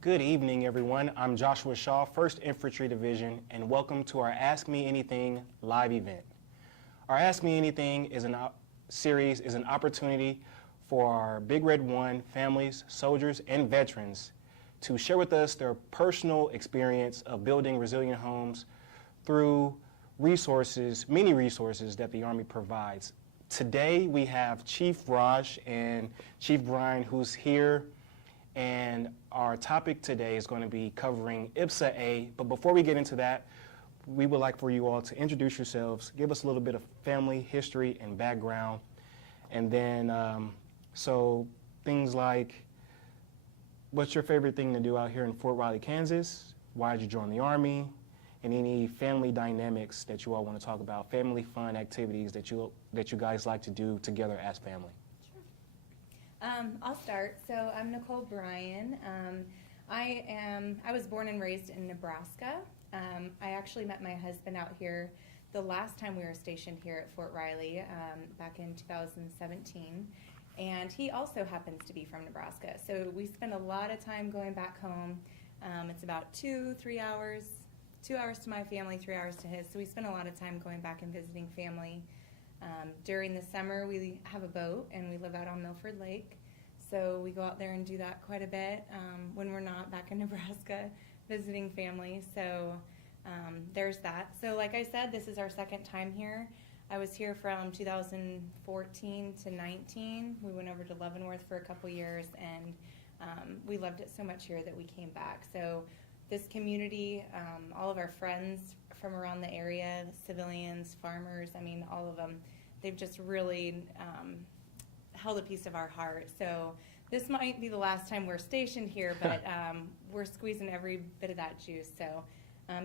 Good evening, everyone. I'm Joshua Shaw, 1st Infantry Division, and welcome to our Ask Me Anything live event. Our Ask Me Anything series is an opportunity for our Big Red 1 families, soldiers, and veterans to share with us their personal experience of building resilient homes through many resources that the Army provides. Today we have Chief Raj and Chief Bryan who's here, and our topic today is going to be covering IPSA-A. But before we get into that, we would like for you all to introduce yourselves, give us a little bit of family history and background, and then so things like, what's your favorite thing to do out here in Fort Riley, Kansas? Why did you join the Army? And any family dynamics that you all want to talk about, family fun activities that you guys like to do together as family. I'll start. So I'm Nicole Bryan. I was born and raised in Nebraska. I actually met my husband out here the last time we were stationed here at Fort Riley back in 2017. And he also happens to be from Nebraska. So we spend a lot of time going back home. It's about 2-3 hours, 2 hours to my family, 3 hours to his. So we spend a lot of time going back and visiting family. During the summer, we have a boat, and we live out on Milford Lake. So we go out there and do that quite a bit when we're not back in Nebraska visiting family. So there's that. So like I said, this is our second time here. I was here from 2014 to 19. We went over to Leavenworth for a couple years, and we loved it so much here that we came back. So this community, all of our friends from around the area, civilians, farmers, I mean, all of them, they've just really held a piece of our heart. So this might be the last time we're stationed here, but we're squeezing every bit of that juice. So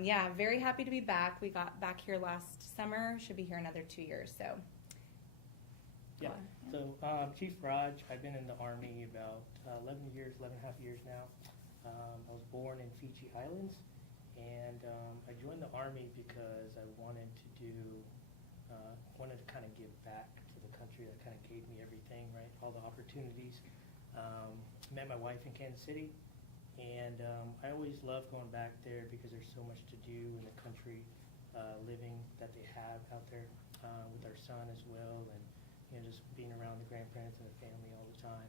yeah, very happy to be back. We got back here last summer, should be here another 2 years. So yeah. So Chief Raj, I've been in the Army about 11 and a half years now. I was born in Fiji Islands, and I joined the Army because I wanted to kind of give back to the country that kind of gave me everything, right? All the opportunities. Met my wife in Kansas City, and I always love going back there because there's so much to do in the country living that they have out there with our son as well, and just being around the grandparents and the family all the time.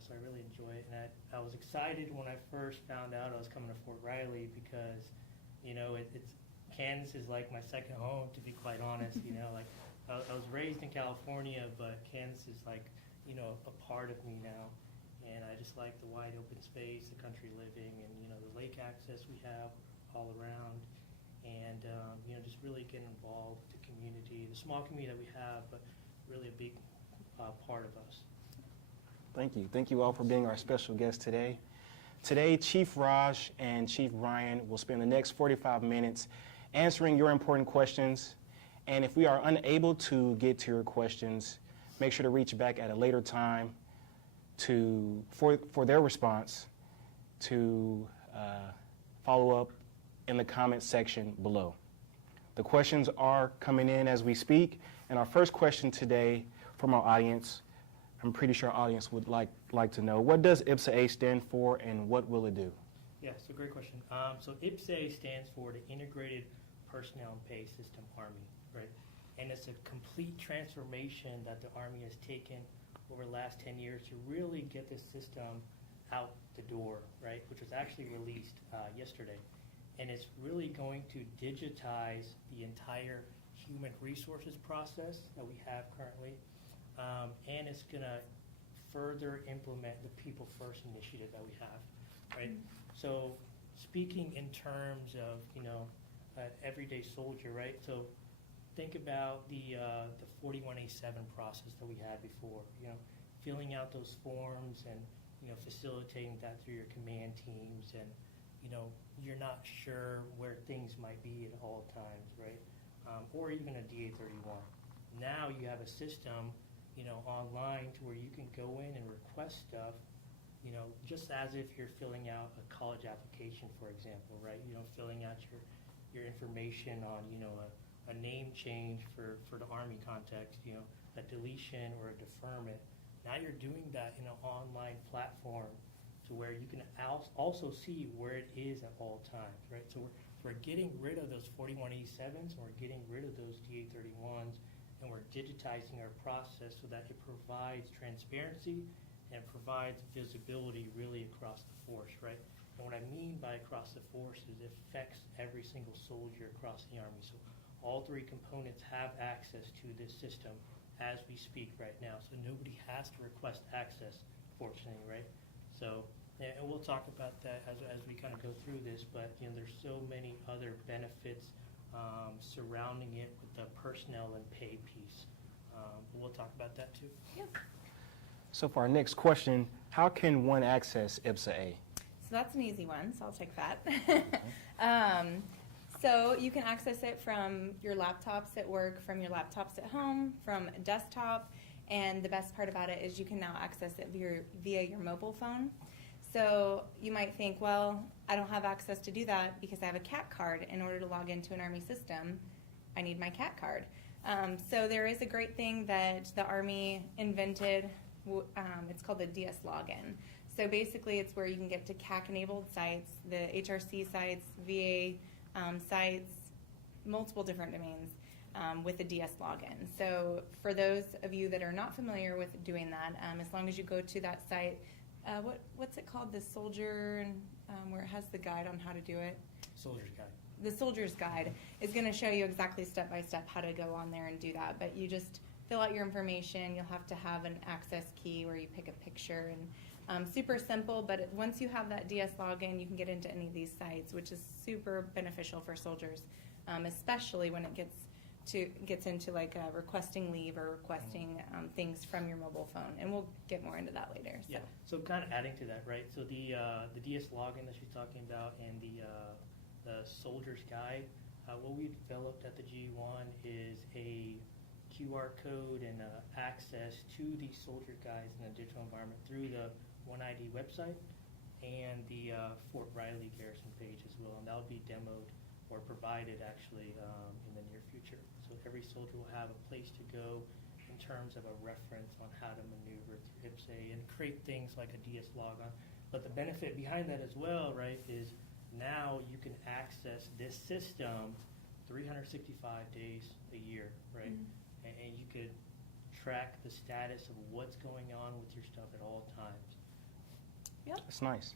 So I really enjoy it, and I was excited when I first found out I was coming to Fort Riley because, it's Kansas is like my second home, to be quite honest. Like I was raised in California, but Kansas is like, a part of me now, and I just like the wide open space, the country living, and the lake access we have all around, and just really getting involved with the community, the small community that we have, but really a big part of us. Thank you. Thank you all for being our special guest today. Today, Chief Raj and Chief Bryan will spend the next 45 minutes answering your important questions. And if we are unable to get to your questions, make sure to reach back at a later time for their response to follow up in the comments section below. The questions are coming in as we speak, and our first question today from our audience, I'm pretty sure our audience would like to know, what does IPSA-A stand for and what will it do? Yeah, so great question. So IPSA stands for the Integrated Personnel and Pay System Army, right? And it's a complete transformation that the Army has taken over the last 10 years to really get this system out the door, right? Which was actually released yesterday. And it's really going to digitize the entire human resources process that we have currently. And it's going to further implement the People First initiative that we have, right? So speaking in terms of, everyday soldier, right? So think about the 41A7 process that we had before, filling out those forms and, facilitating that through your command teams, and, you're not sure where things might be at all times, right? Or even a DA-31. Now you have a system online to where you can go in and request stuff, just as if you're filling out a college application, for example, right? Filling out your information on, a name change for the Army context, a deletion or a deferment. Now you're doing that in an online platform to where you can also see where it is at all times, right? So we're getting rid of those 4187s, and we're getting rid of those DA31s, and we're digitizing our process so that it provides transparency and provides visibility really across the force, right? And what I mean by across the force is it affects every single soldier across the Army. So all three components have access to this system as we speak right now. So nobody has to request access, fortunately, right? So, and we'll talk about that as we kind of go through this, but there's so many other benefits surrounding it with the personnel and pay piece. We'll talk about that too. Yep. So for our next question, how can one access IPSA-A? So that's an easy one, so I'll take that. So you can access it from your laptops at work, from your laptops at home, from a desktop, and the best part about it is you can now access it via your mobile phone. So you might think, well, I don't have access to do that because I have a CAT card. In order to log into an Army system, I need my CAT card. So there is a great thing that the Army invented. It's called the DS Login. So basically it's where you can get to CAC-enabled sites, the HRC sites, VA sites, multiple different domains with the DS Login. So for those of you that are not familiar with doing that, as long as you go to that site, what's it called? The Soldier, where it has the guide on how to do it? Soldier's Guide. The Soldier's Guide is going to show you exactly step by step how to go on there and do that. But you just fill out your information. You'll have to have an access key where you pick a picture, and super simple. But once you have that DS login, you can get into any of these sites, which is super beneficial for soldiers, especially when it gets into like requesting leave or requesting things from your mobile phone. And we'll get more into that later. So. Yeah. So kind of adding to that, right? So the DS login that she's talking about and the Soldier's Guide, what we developed at the G1 is a QR code and access to the soldier guides in the digital environment through the OneID website and the Fort Riley Garrison page as well, and that will be demoed or provided actually in the near future. So every soldier will have a place to go in terms of a reference on how to maneuver through IPSA and create things like a DS logon. But the benefit behind that as well, right, is now you can access this system 365 days a year, right? Mm-hmm. And you could track the status of what's going on with your stuff at all times. Yep. That's nice.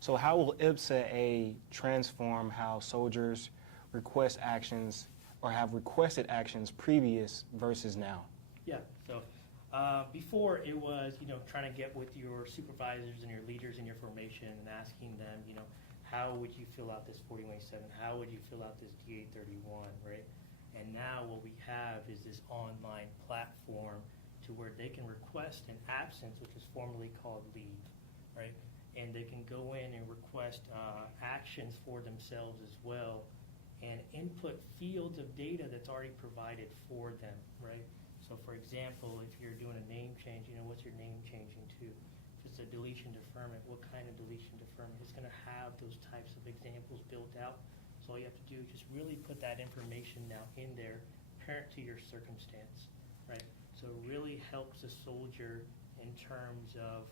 So how will IPSA-A transform how soldiers request actions or have requested actions previous versus now? Yeah, so before it was, trying to get with your supervisors and your leaders in your formation and asking them, how would you fill out this 4187? How would you fill out this DA31, right? And now what we have is this online platform to where they can request an absence, which is formerly called leave, right? And they can go in and request actions for themselves as well and input fields of data that's already provided for them, right? So for example, if you're doing a name change, what's your name changing to? If it's a deletion deferment, what kind of deletion deferment? It's going to have those types of examples built out. So all you have to do is just really put that information now in there, parent to your circumstance, right? So it really helps the soldier in terms of,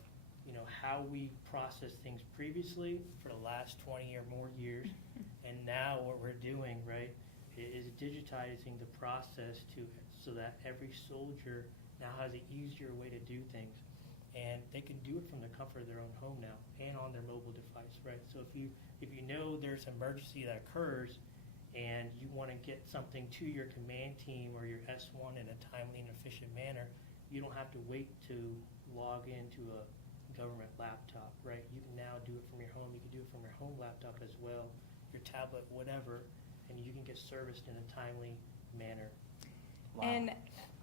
how we process things previously for the last 20 or more years, and now what we're doing, right, is digitizing the process so that every soldier now has an easier way to do things. And they can do it from the comfort of their own home now and on their mobile device, right? So if you know there's an emergency that occurs and you want to get something to your command team or your S1 in a timely and efficient manner, you don't have to wait to log into a government laptop, right? You can now do it from your home. You can do it from your home laptop as well, your tablet, whatever, and you can get serviced in a timely manner. Wow. And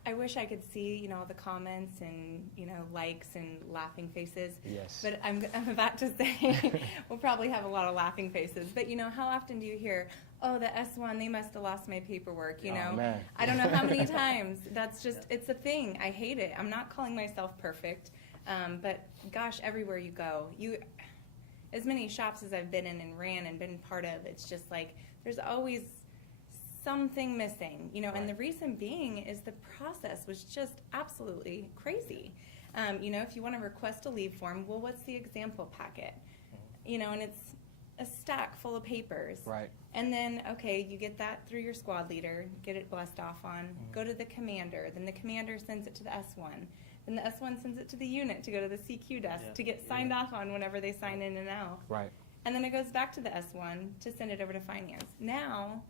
I wish I could see, all the comments and, likes and laughing faces. Yes. But I'm about to say we'll probably have a lot of laughing faces. But, how often do you hear, oh, the S1, they must have lost my paperwork, Oh, man. I don't know how many times. That's just, it's a thing. I hate it. I'm not calling myself perfect. But, gosh, everywhere you go, as many shops as I've been in and ran and been part of, it's just like there's always something missing, Right. And the reason being is the process was just absolutely crazy. If you want to request a leave form, well, what's the example packet? And it's a stack full of papers. Right. And then, okay, you get that through your squad leader, get it blessed off on, go to the commander, then the commander sends it to the S1. Then the S1 sends it to the unit to go to the CQ desk to get signed off on whenever they sign in and out. Right. And then it goes back to the S1 to send it over to finance. Now,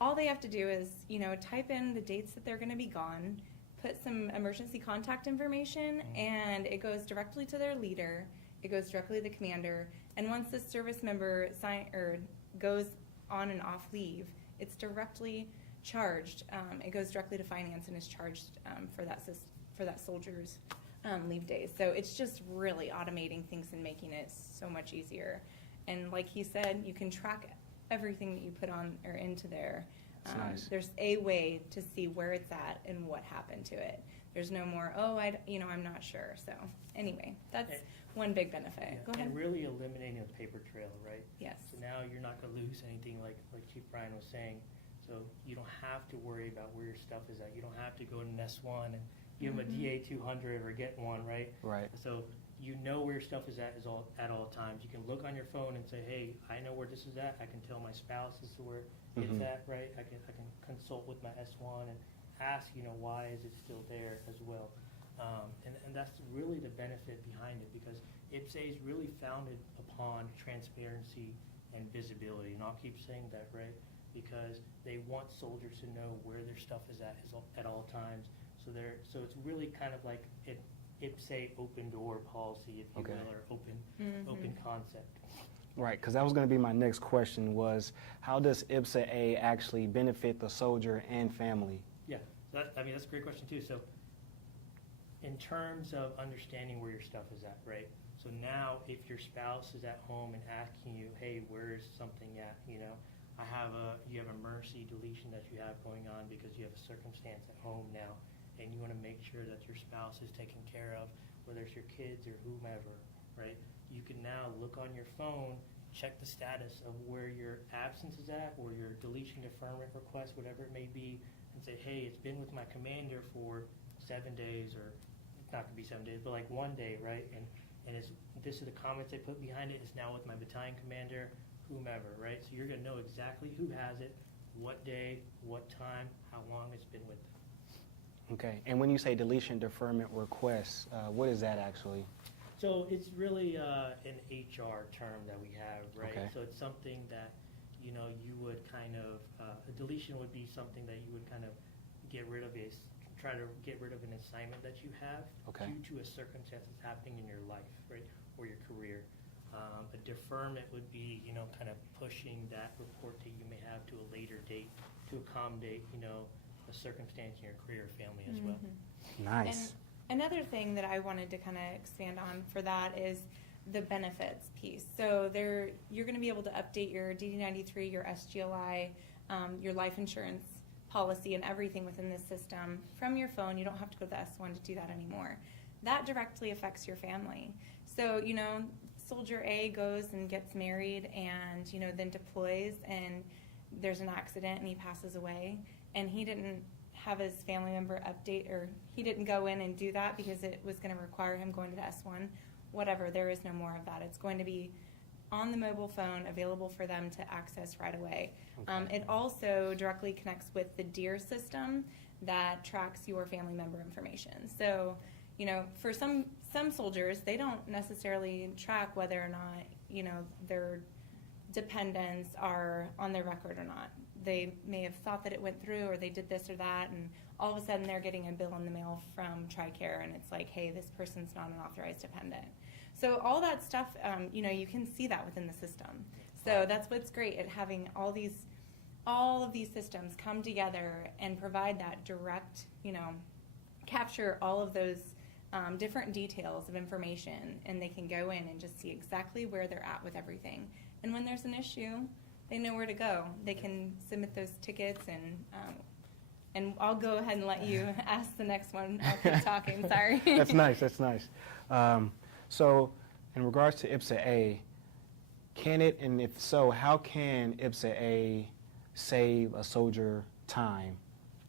all they have to do is, type in the dates that they're going to be gone, put some emergency contact information, and it goes directly to their leader. It goes directly to the commander. And once the service member goes on and off leave, it's directly charged. It goes directly to finance and is charged for that soldier's leave days. So it's just really automating things and making it so much easier. And like he said, you can track everything that you put on or into there. Nice. There's a way to see where it's at and what happened to it. There's no more, I'm not sure. So anyway, that's one big benefit. Go ahead. And really eliminating the paper trail, right? Yes. So now you're not going to lose anything like Chief Bryan was saying. So you don't have to worry about where your stuff is at. You don't have to go to an S1 and give them a DA200 or get one, right? Right. So you know where your stuff is at all times. You can look on your phone and say, hey, I know where this is at. I can tell my spouse as to where it's at, right? I can consult with my S1 and ask, why is it still there as well? And that's really the benefit behind it, because IPSA is really founded upon transparency and visibility. And I'll keep saying that, right? Because they want soldiers to know where their stuff is at all times. So it's really kind of like an IPSA open door policy, if you will, or open concept. Right, because that was going to be my next question was, how does IPSA-A actually benefit the soldier and family? Yeah, that's a great question too. So in terms of understanding where your stuff is at, right? So now if your spouse is at home and asking you, hey, where is something at, you have a mercy deletion that you have going on because you have a circumstance at home now, and you want to make sure that your spouse is taken care of, whether it's your kids or whomever, right? You can now look on your phone, check the status of where your absence is at or your deletion deferment request, whatever it may be, and say, hey, it's been with my commander for 7 days, or it's not going to be 7 days, but like 1 day, right? And this is the comments they put behind it. It's now with my battalion commander, whomever, right? So you're going to know exactly who has it, what day, what time, how long it's been with them. Okay, and when you say deletion deferment request, what is that actually? So it's really an HR term that we have, right? Okay. So it's something that, you would kind of, a deletion would be something that you would kind of try to get rid of an assignment that you have due to a circumstance that's happening in your life, right, or your career. A deferment would be, kind of pushing that report that you may have to a later date to accommodate, a circumstance in your career or family as well. Nice. And another thing that I wanted to kind of expand on for that is the benefits piece. So you're going to be able to update your DD93, your SGLI, your life insurance policy and everything within this system from your phone. You don't have to go to the S1 to do that anymore. That directly affects your family. So, Soldier A goes and gets married and, then deploys and there's an accident and he passes away and he didn't have his family member update, or he didn't go in and do that because it was going to require him going to the S1, whatever, there is no more of that. It's going to be on the mobile phone, available for them to access right away. It also directly connects with the DEER system that tracks your family member information. So, for some soldiers, they don't necessarily track whether or not, their dependents are on their record or not. They may have thought that it went through or they did this or that, and all of a sudden they're getting a bill in the mail from TRICARE, and it's like, hey, this person's not an authorized dependent. So all that stuff, you can see that within the system. So that's what's great at having all of these systems come together and provide that direct, capture all of those different details of information, and they can go in and just see exactly where they're at with everything. And when there's an issue, they know where to go. They can submit those tickets, and I'll go ahead and let you ask the next one. I'll keep talking, sorry. That's nice. So in regards to IPSA-A, can it, and if so, how can IPSA-A save a soldier time?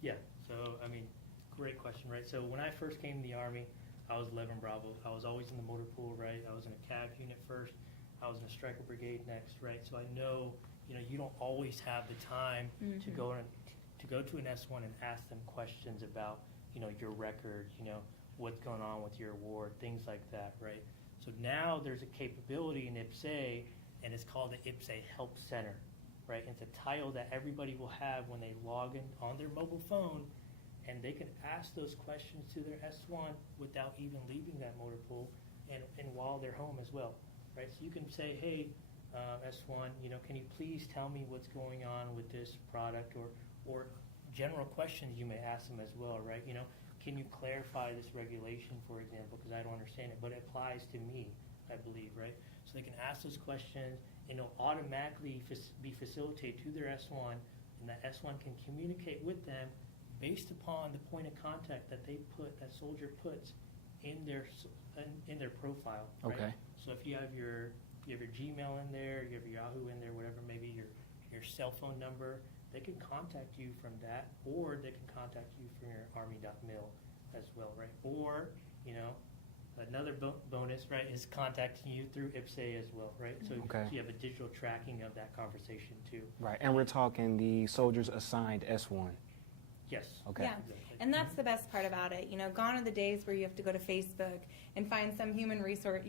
Yeah, so, great question, right? So when I first came to the Army, I was 11 Bravo. I was always in the motor pool, right? I was in a cab unit first. I was in a striker brigade next, right? So I know, you don't always have the time to go to an S1 and ask them questions about, your record, what's going on with your award, things like that, right? So now there's a capability in IPSA, and it's called the IPSA Help Center, right? It's a title that everybody will have when they log in on their mobile phone, and they can ask those questions to their S1 without even leaving that motor pool, and while they're home as well, right? So you can say, hey, S1, can you please tell me what's going on with this product, or general questions you may ask them as well, right? Can you clarify this regulation, for example, because I don't understand it, but it applies to me, I believe, right? So they can ask those questions, and it'll automatically be facilitated to their S1, and that S1 can communicate with them based upon the point of contact that soldier puts in their profile. Right? Okay. So if you have your Gmail in there, you have your Yahoo in there, whatever, maybe your cell phone number, they can contact you from that, or they can contact you from your Army.mil as well, right? Or, another bonus, right, is contacting you through IPSA as well, right? So you have a digital tracking of that conversation too. Right, and we're talking the soldiers assigned S1. Yes. Okay. Yeah, and that's the best part about it. Gone are the days where you have to go to Facebook and find some human resource,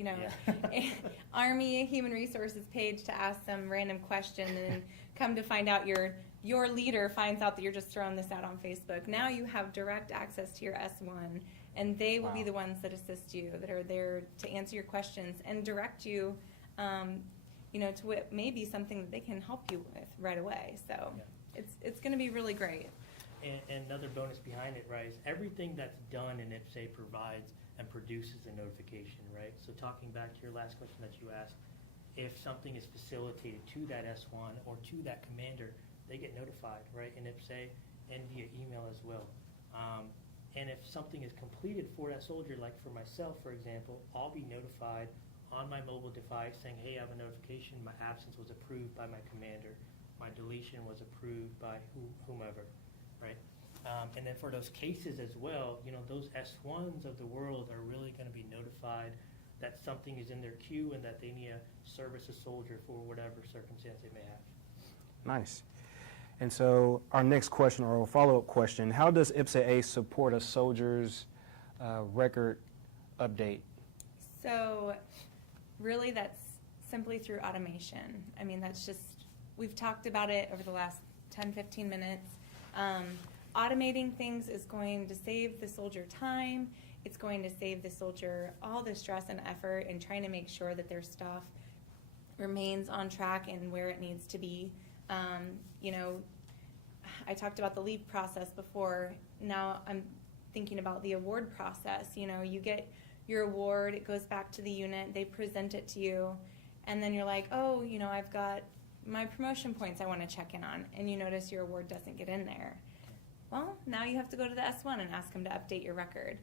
Army Human Resources page to ask some random question, and come to find out your leader finds out that you're just throwing this out on Facebook. Now you have direct access to your S1, and they will be the ones that assist you, that are there to answer your questions and direct you, to what may be something that they can help you with right away. So it's going to be really great. And another bonus behind it, right, is everything that's done in IPSA provides and produces a notification, right? So talking back to your last question that you asked, if something is facilitated to that S1 or to that commander, they get notified, right, in IPSA and via email as well. And if something is completed for that soldier, like for myself, for example, I'll be notified on my mobile device saying, hey, I have a notification, my absence was approved by my commander, my deletion was approved by whomever. Right? And then for those cases as well, those S1s of the world are really going to be notified that something is in their queue and that they need to service a soldier for whatever circumstance they may have. Nice. And so our next question, or a follow-up question, how does IPSA-A support a soldier's record update? So really that's simply through automation. I mean, that's just, we've talked about it over the last 10, 15 minutes. Automating things is going to save the soldier time. It's going to save the soldier all the stress and effort in trying to make sure that their stuff remains on track and where it needs to be. I talked about the leave process before. Now I'm thinking about the award process. You get your award, it goes back to the unit, they present it to you, and then you're like, oh, I've got my promotion points I want to check in on, and you notice your award doesn't get in there. Well, now you have to go to the S1 and ask them to update your record.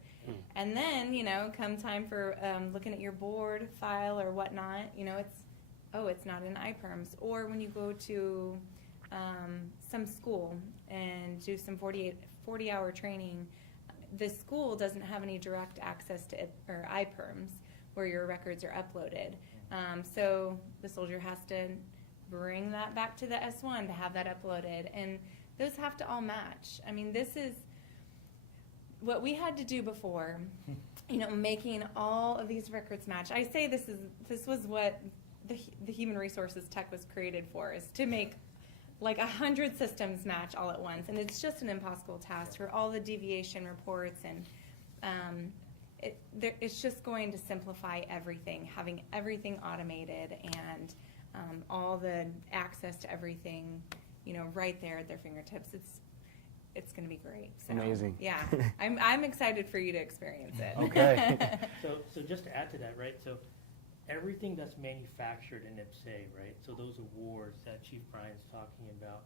And then, come time for looking at your board file or whatnot, it's not in iPerms. Or when you go to some school and do some 40-hour training, the school doesn't have any direct access to iPerms where your records are uploaded. So the soldier has to bring that back to the S1 to have that uploaded, and those have to all match. I mean, this is what we had to do before, making all of these records match. I say this was what the human resources tech was created for, is to make like 100 systems match all at once, and it's just an impossible task for all the deviation reports, and it's just going to simplify everything, having everything automated and all the access to everything, right there at their fingertips. It's going to be great. So, amazing. Yeah, I'm excited for you to experience it. Okay. So just to add to that, right? So everything that's manufactured in IPSA, right? So those awards that Chief Bryan's talking about,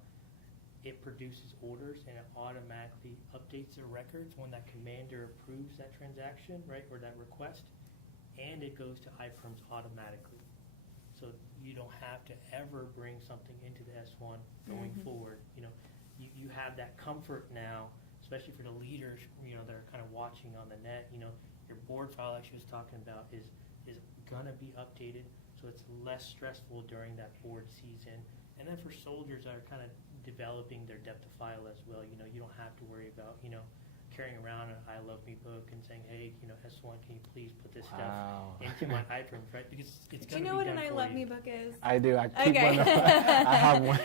it produces orders and it automatically updates their records when that commander approves that transaction, right, or that request, and it goes to iPerms automatically. So you don't have to ever bring something into the S1 going forward. You have that comfort now, especially for the leaders, that are kind of watching on the net. Your board file, like she was talking about, is gonna be updated, so it's less stressful during that board season. And then for soldiers that are kind of developing their depth of file as well, you don't have to worry about, carrying around an I Love Me book and saying, hey, S1, can you please put this stuff into my iPhone, right? Because it's Do going you to know be what an done I for Love you. Me book is? I do. I keep Okay. one. I have one.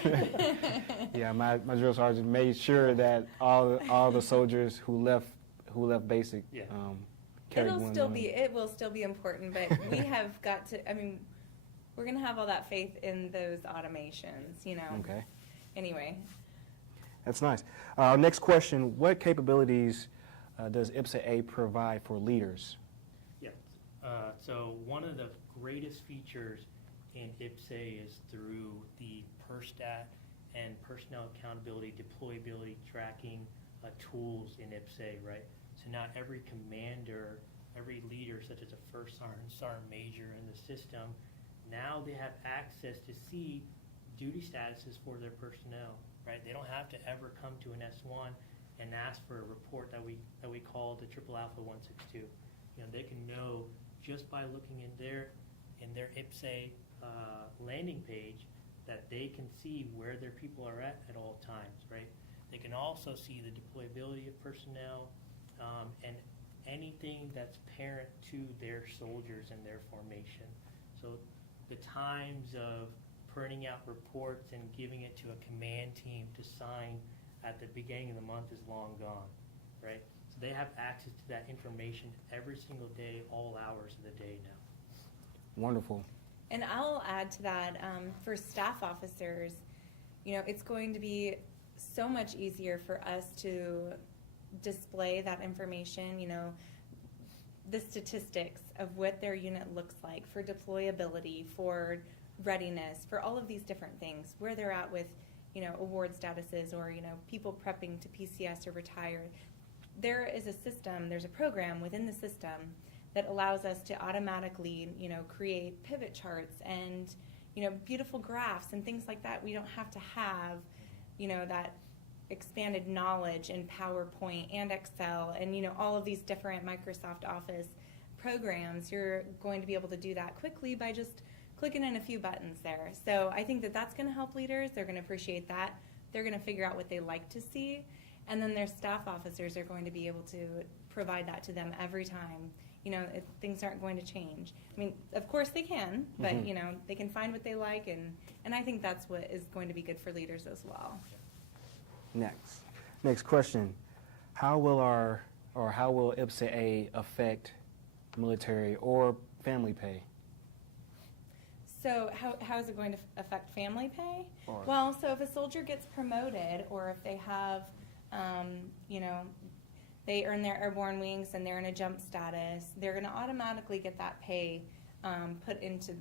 Yeah, my drill sergeant made sure that all the soldiers who left basic Yeah. carried It one. will still be important, but we have got to, we're going to have all that faith in those automations, Okay, Anyway, that's nice. Next question: what capabilities does IPSA-A provide for leaders? Yeah. So one of the greatest features in IPSA is through the PERSTAT and personnel accountability, deployability tracking tools in IPSA, right? So now every commander, every leader, such as a first sergeant, sergeant major in the system, now they have access to see duty statuses for their personnel, right? They don't have to ever come to an S1 and ask for a report that we call the Triple Alpha 162. They can know just by looking in their IPSA landing page that they can see where their people are at all times, right? They can also see the deployability of personnel and anything that's parent to their soldiers and their formation. So the times of printing out reports and giving it to a command team to sign at the beginning of the month is long gone, right? So they have access to that information every single day, all hours of the day now. Wonderful. and I'll add to that, for staff officers, it's going to be so much easier for us to display that information, the statistics of what their unit looks like for deployability, for readiness, for all of these different things, where they're at with, award statuses or, people prepping to PCS or retire. There is a system, there's a program within the system that allows us to automatically, create pivot charts and, beautiful graphs and things like that. We don't have to have, that expanded knowledge in PowerPoint and Excel and, all of these different Microsoft Office programs. You're going to be able to do that quickly by just clicking in a few buttons there. So I think that that's going to help leaders. They're going to appreciate that. They're going to figure out what they like to see. And then their staff officers are going to be able to provide that to them every time. Things aren't going to change. Of course they can, but, they can find what they like. And I think that's what is going to be good for leaders as well. Next question. How will IPSA-A affect military or family pay? So how is it going to affect family pay? Or- Well, so if a soldier gets promoted or if they have, they earn their airborne wings and they're in a jump status, they're going to automatically get that pay put into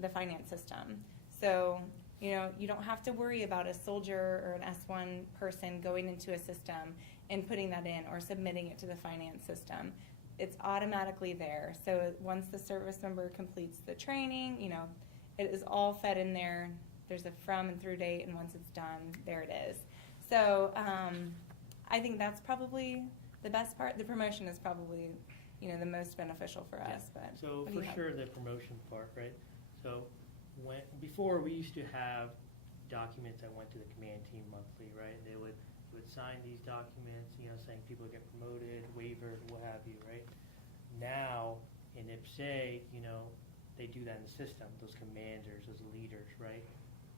the finance system. So, you don't have to worry about a soldier or an S1 person going into a system and putting that in or submitting it to the finance system. It's automatically there. So once the service member completes the training, it is all fed in there. There's a from and through date, and once it's done, there it is. So I think that's probably the best part. The promotion is probably, the most beneficial for us. But So what do for you have? sure the promotion part, right? So before we used to have documents that went to the command team monthly, right? They would sign these documents, saying people get promoted, waivers, what have you, right? Now in IPSA, they do that in the system, those commanders, those leaders, right?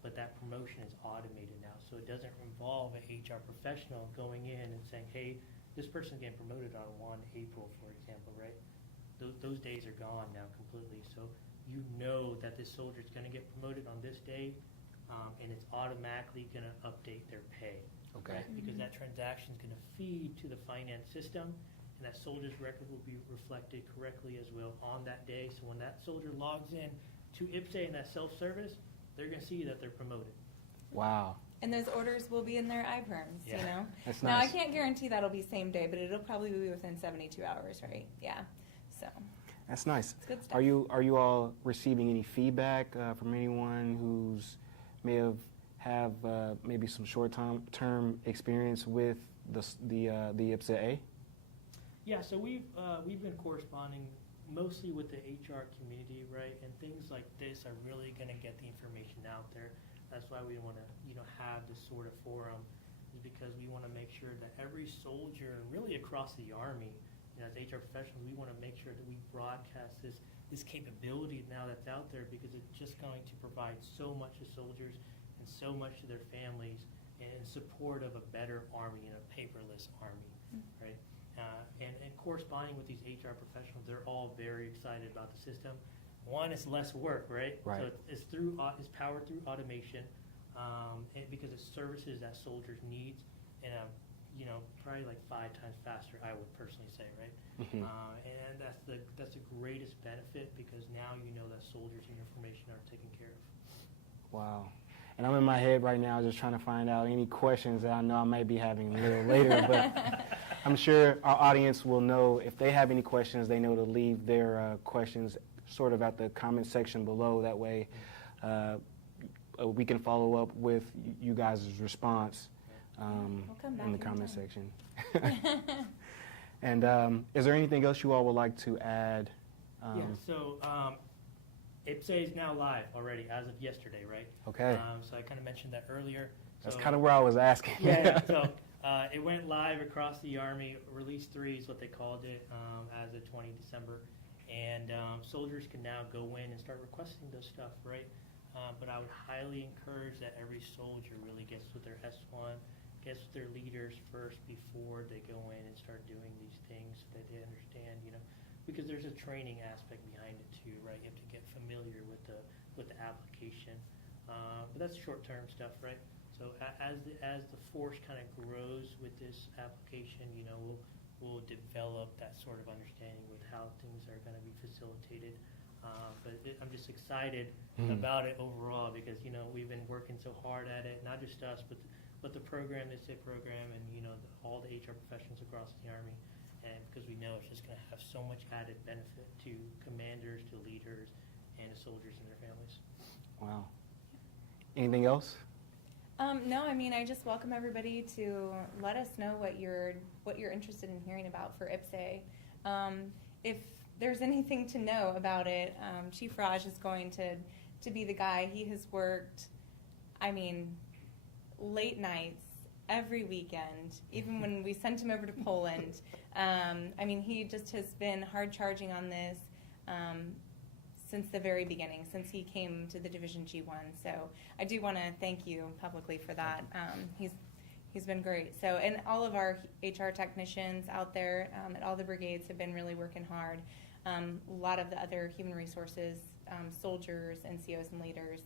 But that promotion is automated now, so it doesn't involve an HR professional going in and saying, hey, this person's getting promoted on 1 April, for example, right? Those days are gone now completely, so you know that this soldier's going to get promoted on this day, and it's automatically going to update their pay. Okay. Right? Because that transaction is going to feed to the finance system, and that soldier's record will be reflected correctly as well on that day. So when that soldier logs in to IPSA and that self-service, they're going to see that they're promoted. Wow. And those orders will be in their iPerms, Yeah. That's Now, nice. I can't guarantee that'll be same day, but it'll probably be within 72 hours, right? Yeah. So That's nice. it's good stuff. Are you all receiving any feedback from anyone who's may have maybe some short-term experience with the IPSA-A? Yeah, so we've been corresponding mostly with the HR community, right? And things like this are really going to get the information out there. That's why we want to, have this sort of forum, is because we want to make sure that every soldier, and really across the Army, as HR professionals, we want to make sure that we broadcast this capability now that's out there, because it's just going to provide so much to soldiers and so much to their families in support of a better Army and a paperless Army, right? And corresponding with these HR professionals, they're all very excited about the system. One, it's less work, right? Right. So it's powered through automation, and because it services that soldiers' needs, and probably like 5 times faster, I would personally say, right? And that's the greatest benefit, because now that soldiers and information are taken care of. Wow. And I'm in my head right now just trying to find out any questions that I know I might be having a little later, but I'm sure our audience will know if they have any questions, they know to leave their questions sort of at the comment section below. That way we can follow up with you guys' response in the comment section. And is there anything else you all would like to add? So IPSA is now live already as of yesterday, right? Okay. So I kind of mentioned that earlier. That's kind of where I was asking. So it went live across the Army. Release 3 is what they called it, as of 20 December. And soldiers can now go in and start requesting those stuff, right? But I would highly encourage that every soldier really gets with their S1, gets with their leaders first before they go in and start doing these things, so that they understand, because there's a training aspect behind it too, right? You have to get familiar with the application. But that's short-term stuff, right? So as the force kind of grows with this application, we'll develop that sort of understanding with how things are going to be facilitated. But I'm just excited about it overall, because we've been working so hard at it, not just us, but the program, the IPSA program, and all the HR professionals across the Army, and because we know it's just going to have so much added benefit to commanders, to leaders, and to soldiers and their families. Wow. Anything else? No, I just welcome everybody to let us know what you're interested in hearing about for IPSA. If there's anything to know about it, Chief Raj is going to be the guy. He has worked, late nights every weekend, even when we sent him over to Poland. He just has been hard charging on this since the very beginning, since he came to the Division G1. So I do want to thank you publicly for that. He's been great. So, and all of our HR technicians out there at all the brigades have been really working hard. A lot of the other human resources, soldiers, NCOs, and leaders,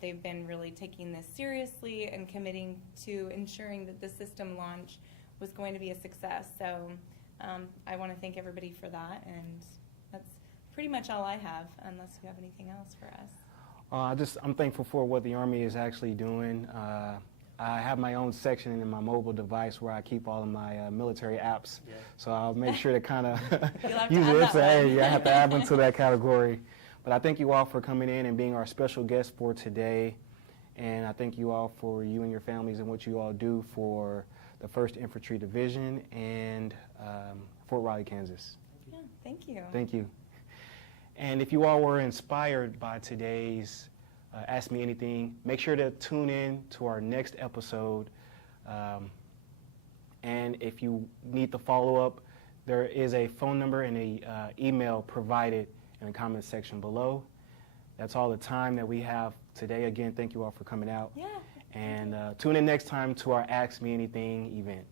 they've been really taking this seriously and committing to ensuring that the system launch was going to be a success. So I want to thank everybody for that, and that's pretty much all I have, unless you have anything else for us. I'm thankful for what the Army is actually doing. I have my own section in my mobile device where I keep all of my military apps. Yeah. So I'll make sure to kind of use it. I have to add them to that category. But I thank you all for coming in and being our special guest for today. And I thank you all for you and your families and what you all do for the 1st Infantry Division and Fort Riley, Kansas. Yeah, thank you. Thank you. And if you all were inspired by today's Ask Me Anything, make sure to tune in to our next episode. And if you need to follow up, there is a phone number and a email provided in the comment section below. That's all the time that we have today. Again, thank you all for coming out. Yeah. And tune in next time to our Ask Me Anything event.